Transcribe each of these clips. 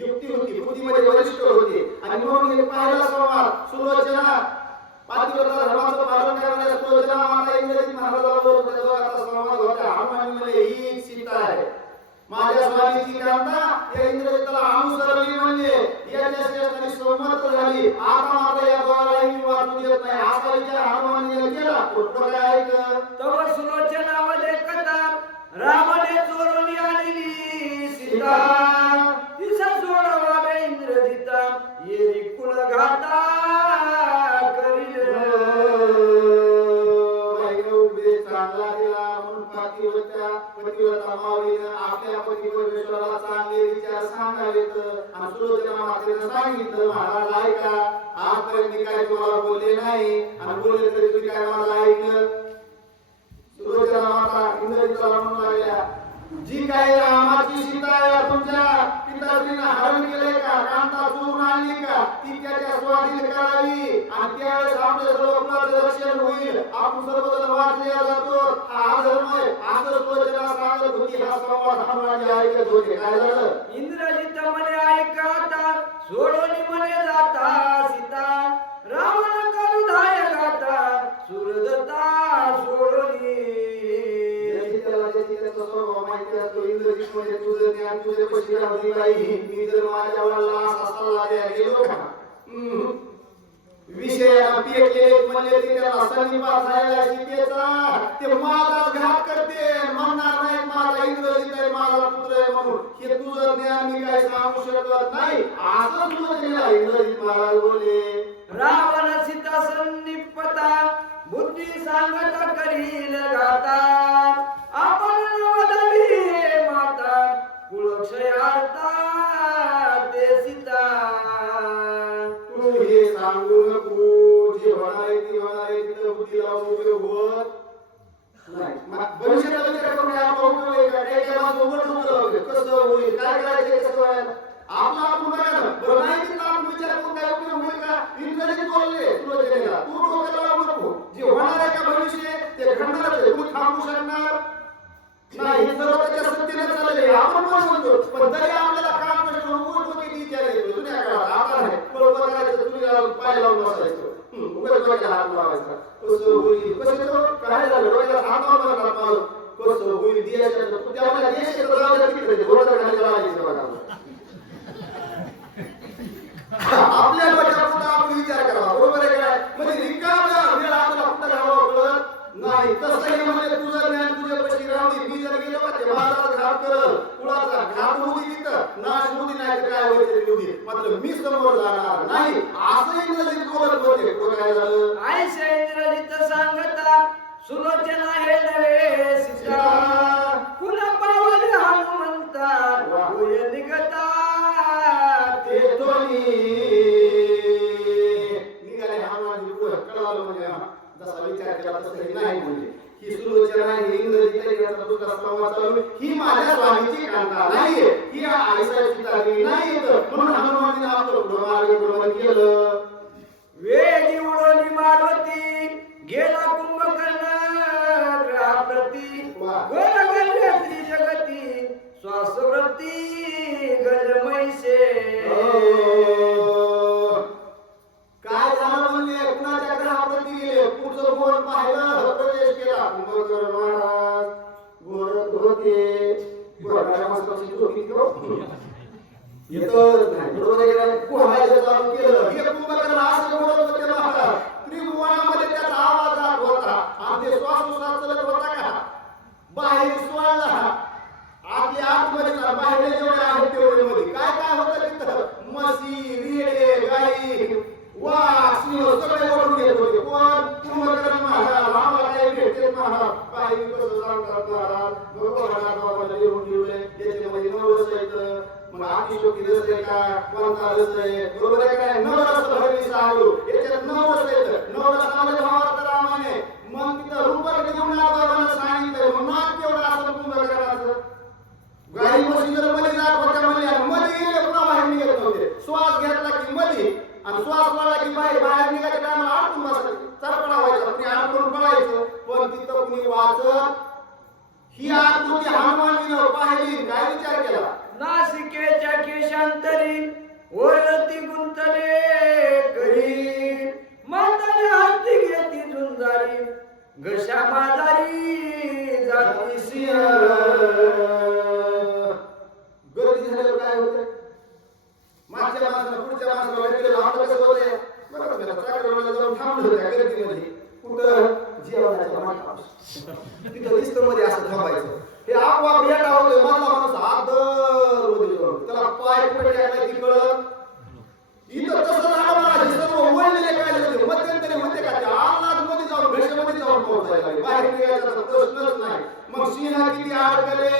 युक्ती होती, बुद्धीमध्ये वरिष्ठ होते आणि म्हणून हे पहिला संवाद सुलोचना पातिव्रता धर्माचं पालन करणाऱ्या सुलोचना माता इंद्रजित महाराजाबरोबर त्याचा आता संवाद होता. हनुमान म्हणले ही सीता आहे माझ्या स्वामीची कांता. या इंद्रजिताला अनुसरली म्हणजे याच्याशी त्यांनी संमत झाली. आता मात्र या द्वाराही मी वाचू देत नाही असा विचार हनुमानाने केला. पुढं काय ऐकलं तव सुलोचनामध्ये कथा रामाने चोरून आणली सीता. तिचा सोडवावे इंद्रजिता येरी कुळ घाता करील. चांगला दिला म्हणून पतिव्रता माऊलीनं आपल्या पती परमेश्वराला चांगले विचार सांगावेत आणि सुलोचना मातेनं सांगितलं महाराज ऐका आजपर्यंत मी काय तुम्हाला बोलले नाही आणि बोलले तरी तुम्ही काय मला ऐकलं. सुलोचना माता इंद्रजिताला म्हणू लागल्या जी काही रामाची सीता आहे तुमच्या पिताजीने हरण केले का कांता चोरून आणली का ती त्याच्या स्वाधीन करावी आणि त्यावेळेस आपल्या सर्व कुलाचं रक्षण होईल. आपण सर्वजण वाचल्या जातो हा धर्म आहे असं सुलोचना सांगत होती. हा संवाद हनुमानजी ऐकत होते. काय झालं इंद्रजित म्हणे ऐका आता सोडून म्हणे जाता सीता. रावण करू धाय गाता सुरदता सोडोनी. तुझं ज्ञान तुझे पशी राहली बाई मी जर माझ्या वडिलांना असा सल्ला द्यायला गेलो का विषयाला पेटले म्हणजे ते त्याला सन्निपात झालेला सीतेचा ते माझाच घात करते म्हणणार नाही माझा इंद्रजित आहे माझा पुत्र आहे म्हणून. हे तुझं ज्ञान मी काय सांगू शकत नाही असं तुझं केलं. इंद्रजित महाराज बोले रावण सीता सन्निपता बुद्धी सांगता करील गाता. आपण नवदली माता कुळक्षयार्था ते सीता. तू हे सांगू नको जे होणार आहे ती होणार आहे तिथं बुद्धी लावून उपयोग होत नाही. भविष्याचा विचार करून आपला उपयोग आहे का त्याच्या मागं उघड कसं होईल काय करायचं कसं व्हायला आपला आपण बघा ना बरं नाही तिथं आपण विचार करून काय उपयोग होईल का. इंद्रजित बोलले सुलोचनेला तू डोक्याला लावू नको जे होणार आहे का भविष्य ते घडणारच आहे तुम्ही थांबू शकणार नाही. हे सर्व त्याच्या सत्तेने चालले आपण पण म्हणतो पण तरी आपल्याला काम प्रश्न उघड डोके विचार येतो. जुन्या काळात आता नाही बरोबर करायचं तुम्ही पाय लावून बसायचं उघड डोक्याला हात लावायचा कसं होईल कसं काय झालं डोक्याला हात लावून कसं होईल देशाचं त्यामुळे देशाचं जाऊ तिकडे घोडा खाली लावायचं बघा. आपल्या डोक्यापुढे आपण विचार करावा बरोबर आहे काय म्हणजे रिकामा वेळ आपल्याला कुठं घालावा कळत नाही. तसंही म्हणजे तुझं ज्ञान तुझ्या पशी राहू दे मी जर गेलो का ते माझा घात करल कुणाचा घात होऊ दे तिथं नाश होऊ दे नाही तर काय होईल तरी होऊ दे मात्र मी समोर जाणार नाही असं इंद्रजित बोलत होते. काय झालं आयशा इंद्रजित सांगता सुलोचना हे नव्हे सीता. कुला पावले हनुमंता होय निघता ते दोन्ही निघाले हनुमानजी पुढे कळालं म्हणजे जसा विचार केला तसं नाही म्हणजे ही सुलोचना ही इंद्रजित याचा दुसरा संवाद चालू ही माझ्या स्वामीची कांता नाहीये ही आईचा सीता नाही म्हणून हनुमानजीने आपलं मार्गक्रमण केलं. वेगी उडोली मारुती गेला कुंभकर्ण ग्रहाप्रती. गणगणती जगती श्वासवृत्ती गजमैसे. काय झालं म्हणजे कुणाच्या ग्रहाप्रती गेले पुढचं बोल पाहिलं प्रवेश केला कुंभकर्ण महाराज घोरत होते घोरणाऱ्या माणसाची झोपी येतं नाही बरोबर आहे पोहायला चालू केलं. हे कुंभकर्ण असं घोरत होते महाराज त्रिभुवनामध्ये त्याचा आवाज जात होता आणि ते श्वासोश्वास चालत होता का बाहेर सोडला आपल्या आतमध्ये बाहेर जेवढे आहेत तेवढे मध्ये काय काय होतं तिथं म्हशी रेडे गाई वाघ सिंह सगळे ओढून येत होते. कोण कुंभकर्ण महाराज आम्हाला काही भेटते महाराज काही कसं सांगतात महाराज भगवान बाबाला लिहून ठेवले त्याच्यामध्ये नवरस येतं मग आतिशोकी रस आहे का कोणता रस आहे बरोबर आहे काय नवरस हवी सांगू याच्यात नवरस येतं नवरसामध्ये भावार्थ रामाने मग तिथं रूपक घेऊन बाबाला सांगितलं मग नाक तेवढं असं कुंभकर्णाचं गाई म्हशी जर मध्ये जात होत्या मध्ये गेले पुन्हा बाहेर निघत नव्हते. श्वास घेतला की मध्ये आणि श्वास पडला की बाहेर निघायच्या टायमाला अडकून बसायचं चरपडा व्हायचा कुणी अडकून पळायचं पण तिथं कुणी वाचत ही आकृती हनुमानजीनं पाहिली काय विचार केला नासिकेच्या केशांतरी ओरडती गुंतले करी म्हातारी हाती घेती झुंजारी घशा माजारी जाती सिंह. गर्दी झाल्यावर काय होतं? मागच्या माणसाला पुढच्या माणसाला भेटलेलं आपलं कसं होतंय? बघा तुम्ही आता चाकरवाडीला जाऊन थांबलो त्या गर्दीमध्ये. कुठं? जेवणाच्या माठावर. तिथं लिस्टमध्ये असं थांबायचं. हे आपोआप रेटा होतोय. मधला माणूस आदर होतो. त्याला पाय कुठे टाकलाय ती कळत. इथं तसं झालं मला. हे सर्व वळलेले काय होते? मध्यंतरी होते का? त्या आल्हादमध्ये जाऊन घशामध्ये जाऊन पोहोचायला लागले. बाहेर निघायचा प्रश्नच नाही. मग सिंह किती अडकले,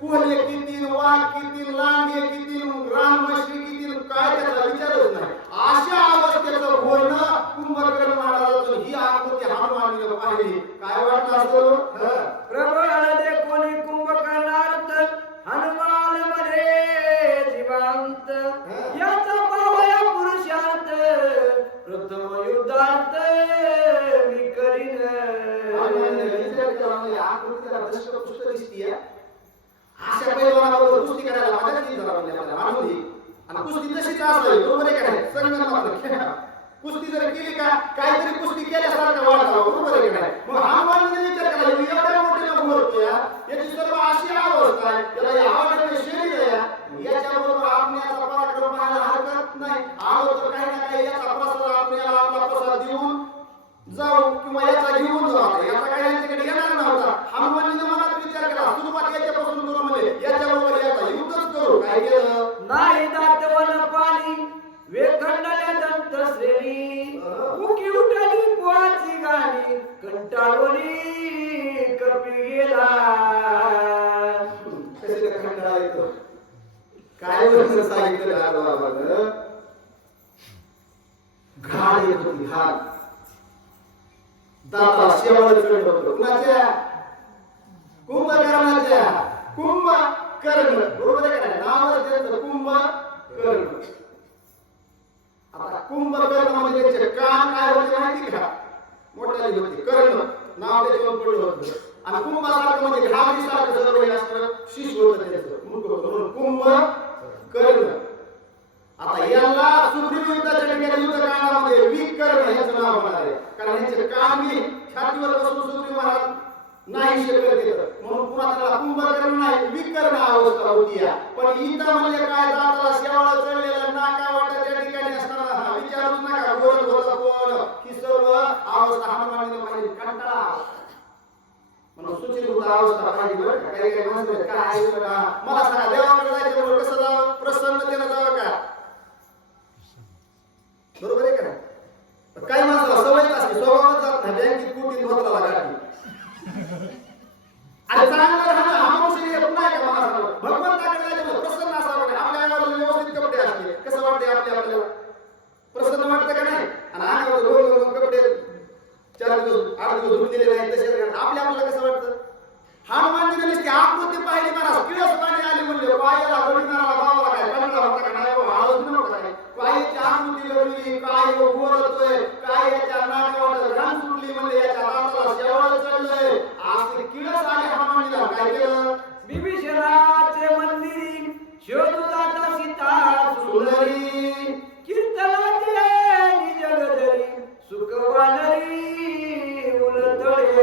कोल्हे किती, वाघ किती, लांडगे किती, रानमाशी किती, काय त्याचा विचारच नाही. अशा अवस्थेचं बोलणं कुंभकर्ण महाराजाचं ही आकृती हनुमानीने पाहिली. काय वाटलं असतं? प्रबळ देखोनी कुंभकर्णार्थ हनुमान मध्ये जीवांत याचा पावया पुरुषार्थ प्रथम युद्धार्थ मी करीन. हनुमानीने विचार केला म्हणजे आकृती त्याला दष्टपुष्ट दिसतीये. अशा पैलवानाबरोबर कुस्ती करायला मजा येईल जरा म्हणजे आपल्याला अनुभवी. आणि कुस्ती तशीच असावी. बरोबर आहे का नाही? संगणकावर खेळा. कुस्ती जर केली का काहीतरी कुस्ती केल्यासारखं वाटावं. बरोबर आहे का नाही? मग हनुमानाने विचार केला एवढ्या मोठ्याला बोलतोय याची सर्व अशी अवस्था आहे. त्याला या आवडते शरीर आहे. याच्याबरोबर आपण याचा पराक्रम पाहायला हरकत नाही. आलो तर काही ना काही याचा प्रसाद आपण याला आपला प्रसाद देऊन जाऊ किंवा याचा घेऊन जाऊ. याचा काही यांच्याकडे येणार नव्हता. हनुमानीने मनात विचार केला सुरुवात याच्यापासून करू म्हणजे याच्याबरोबर याचा युद्धच करू. काय केलं? नाही दातवन पाणी वेखंडल्या दंत श्रेणी उकी उठली पोहाची गाणी कंटाळवली कपी गेला. कसे कंटाळा येतो? काय वर्णन सांगितलं राघवानं? घाण येत होती घाण. दाताला शेवाळ चढलं होतं. कुणाच्या? कुंभकर्णाच्या. कुंभकर्ण. बरोबर आहे का नाही? नावच त्याचं कुंभकर्ण. आता कुंभकर्ण म्हणजे त्याचे कान काय होते माहिती का? मोठाली होती. कर्ण नाव त्याच्यावर पडलं होतं. आणि कुंभासारखं म्हणजे घागरीसारखं सर्व हे असतं शिश होतं त्याचं. मुख होतं म्हणून कुंभकर्ण. आता याला सुग्रीव युद्धाच्या ठिकाणी युद्ध काळामध्ये विकर्ण याचं नाव होणार आहे. कारण याचे कान मी छातीवर बसून सुग्रीव महाराज नाही शकत येतं. म्हणून पुन्हा त्याला कुंभकर्ण नाही विकर्ण अवस्था होती. पण इथं म्हणजे काय दाताला शेवाळ चढलेलं नाका वाटाच्या ठिकाणी असताना विचारूच नका बोलत होता कोण. ही सर्व अवस्था हनुमानीने पाहिली. कंटाळा म्हणून सुचिरभूत अवस्था पाहिली. बरं का? काही काही म्हणतात काय मला सांगा देवाकडे जायचं बरोबर कसं जावं? प्रसन्नतेनं जावं का? बरोबर आहे का नाही? काही माणसाला सवयच असते. स्वभावच जात नाही. बँकेत कोटीत धोत्राला गाठी. आणि चांगलं राहणं हा मनुष्य येत नाही का माणसाला? भगवंताकडे जायचं प्रसन्न असावं. आपल्या अंगावर व्यवस्थित कपडे असते. कसं वाटते आपल्याला? प्रसन्न वाटतं का नाही? आणि अंगावर कपडे 4 दिवस 8 दिवस धुवून दिले नाही तसे आपल्याला कसं वाटतं? हनुमानजीने नुसती आकृती पाहिली महाराज. किळस पाणी आली म्हणजे पायाला गडीनाराला बाबाला काय कंटाळा होता का नाही? आळस नव्हता काय? पायाची आकृती गडली काय बोलतोय काय याच्या नाकावर घाण सुटली म्हणजे याच्या दाताला शेवाळ चढलंय. असं किळस आली हनुमानजीला. काय केलं? विभीषणाचे मंदिरी शोधू जाता सीता सुंदरी कीर्तनाचे जगदरी सुखवानरी उलतळे.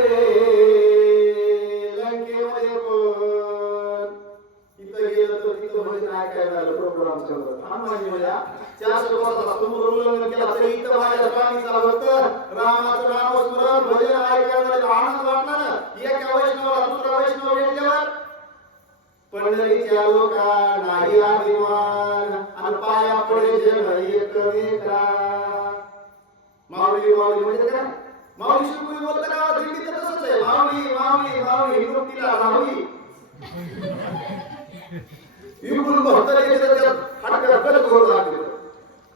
लंकेमध्ये पण इथं गेलं तर तिथं म्हणजे काय काय झालं प्रोग्राम चालू. हनुमानजी म्हणल्या 400 वर्षाचा समोर उल्लंघन केला तरी इथं माझ्या स्वामीचा भक्त रामाचं नामस्मरण भजन ऐकायला आनंद वाटला ना. एका वैष्णवाला दुसरा वैष्णव भेटल्यावर पंढरीच्या लोका नाही अभिमान आणि पाया पडे जन एकमेका. माऊली माऊली म्हणजे काय? माऊली शिवपुरी बोलता का? दिंडीत तसंच आहे. माऊली माऊली माऊली मूर्तीला राहुली. इकडून भक्ताला त्याच्यात हटका गट करून लागले.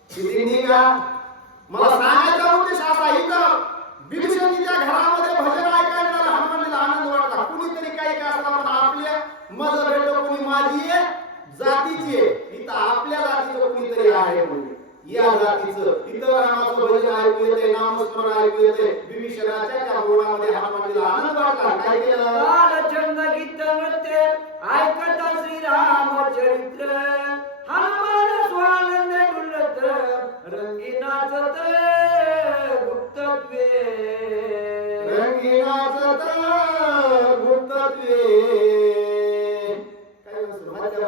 दिंडी का? मला सांगायचा उद्देश असा इथं विभीषणजीच्या घरामध्ये भजन ऐकायला हनुमानजीला आनंद वाटला. कुणीतरी काही का असला पण आपल्या मज भेटो कोणी माझी आहे जातीची आहे. इथं आपल्या जातीचं कुणीतरी आहे म्हणजे या जातीचं इथं रामाचं भजन ऐकू येते नामस्मरण ऐकू येते. विभीषणाच्या त्या बोलामध्ये हनुमानजीला आनंद वाटला. काय केलं? लाल चंद गीत नृत्य ऐकता श्रीराम चरित्र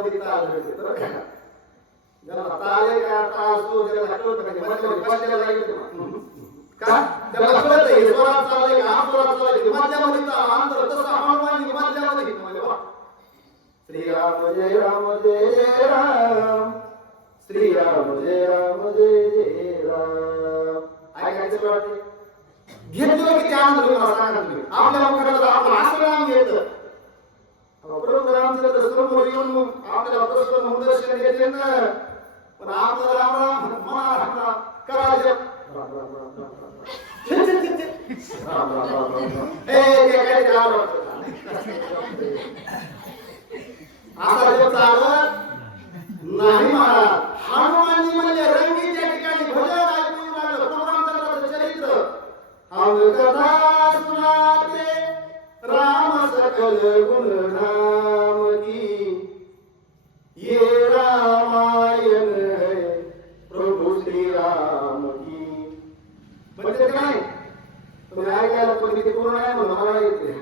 मधल्यामध्ये ताल घडते बरं का ज्याला ताल आहे का ताल असतो ज्याला कळतं का मधल्यामध्ये बसलेला येतो का त्याला कळत आहे स्वरात चाललंय का स्वरात चाललंय मधल्यामध्ये ताल अंतर तसं हनुमानजी मधल्यामध्ये श्रीराम जय राम जय जय राम श्रीराम जय राम जय जय राम ऐकायचं वाटते घेतलं की त्या आनंद मला सांगा तुम्ही आपल्या मुखाला आपण असं नाम घेतलं परंतु रामचंद्र समोर येऊन आपल्याला प्रसन्न दर्शन देते ना पण आपलं राम राम म्हणा राम करायचं राम राम राम राम राम हे काय काम असा जो चालत नाही महाराज हनुमानजी म्हणजे रंगीच्या ठिकाणी भजन ऐकून लागलं प्रभू रामचंद्राचं चरित्र हम कथा सुनाते राम सकल गुण नाम की ये रामायण है प्रभु श्री राम की म्हणजे काय तुम्ही ऐकायला पण किती पूर्ण आहे मला येते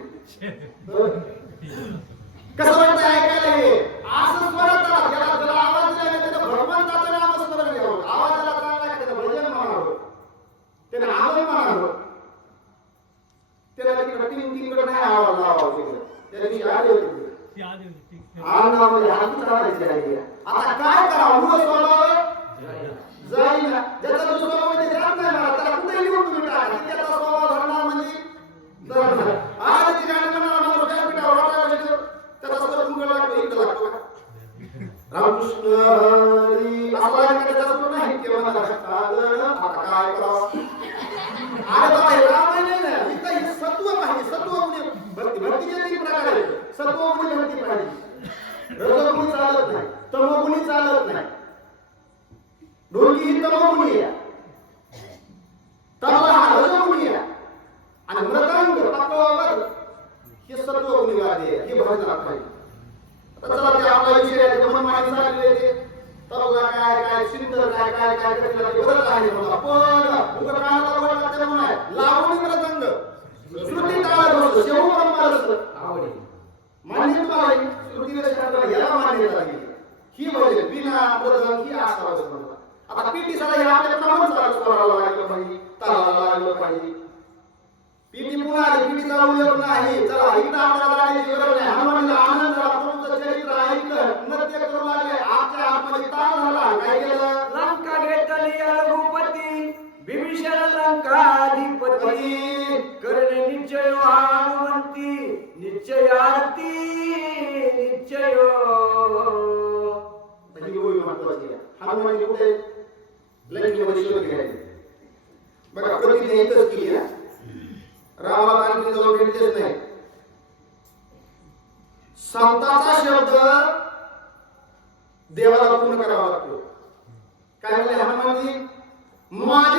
कसं वाटतं ऐकायला हे असं स्वरात त्याला त्याला आवाज दिला त्याचा भगवंताचं नाम स्मरण घ्यावं आवाजाला चांगला का त्याचं भजन म्हणावं त्याने आवाज म्हणावं त्याला तिकडे तीन नाही आवाज लावावा तिकडे त्या दिवशी आले होते आनंदामध्ये हाती चालायची आहे आता काय करावं मूळ स्वभाव जाईना ज्याचा जो स्वभाव म्हणजे जात नाही मला त्याला कुठेही निवडून तुम्ही टाका त्याचा स्वभाव धरणार म्हणजे आज ती गाणी म्हणणार मला काय पिठावर वाटायला त्याचा स्वभाव तुमचा लागतो इकडे लागतो रामकृष्ण हरी आपला त्याचा तो नाही केव्हा मला आता काय करावं अरे बाबा हे रामायण नाही ना इथं हे सत्व पाहिजे सत्व म्हणजे भक्तीचे तीन प्रकार आहेत सत्व म्हणजे भक्ती पाहिजे रजोगुणी चालत नाही तमोगुणी चालत नाही ढोलकी ही तमोगुणी आहे तबला हा रजोगुणी आहे आणि मृदंग पकवावर हे सत्वगुणी वाद्य आहे हे भजनात पाहिजे आता चला ते आपला विषय आहे मनमानी चालले ते तबला काय काय सिंदर काय काय काय त्याला बरंच आहे मला पण उगा कानाला वळला ते नाही लावणी मृदंग श्रुती ताल बसतो शेवू परंपरा आवडी मान्य तुम्हाला श्रुती रचना याला मान्यता लागली ही म्हणजे बिना मृदंग ही आसावच म्हणतात आता पीटी साला हे आपल्या प्रमाण चालू करायला लागलं पाहिजे तालाला लागलं पाहिजे पीटी पुन्हा आली पीटी चालू येत नाही चला इकडं आपल्याला जाण्याची गरज नाही हनुमानला आनंद झाला प्रभूचं चरित्र ऐकलं नृत्य करू लागले आजच्या आतमध्ये ताल झाला काय केलं लंका घेतली रघुपती विभीषण लंकाधिपती करणे निश्चय हनुमंती निश्चयार्ती निश्चय ही गोष्ट महत्त्वाची आहे हनुमानजी कुठे लंकेमध्ये शोध घ्यायचे बघा प्रतिज्ञा इथंच केली आहे रामाला आणखी जवळ भेटतेच नाही संताचा शब्द देवाला पूर्ण करावा लागतो काय म्हणले हनुमानजी माझे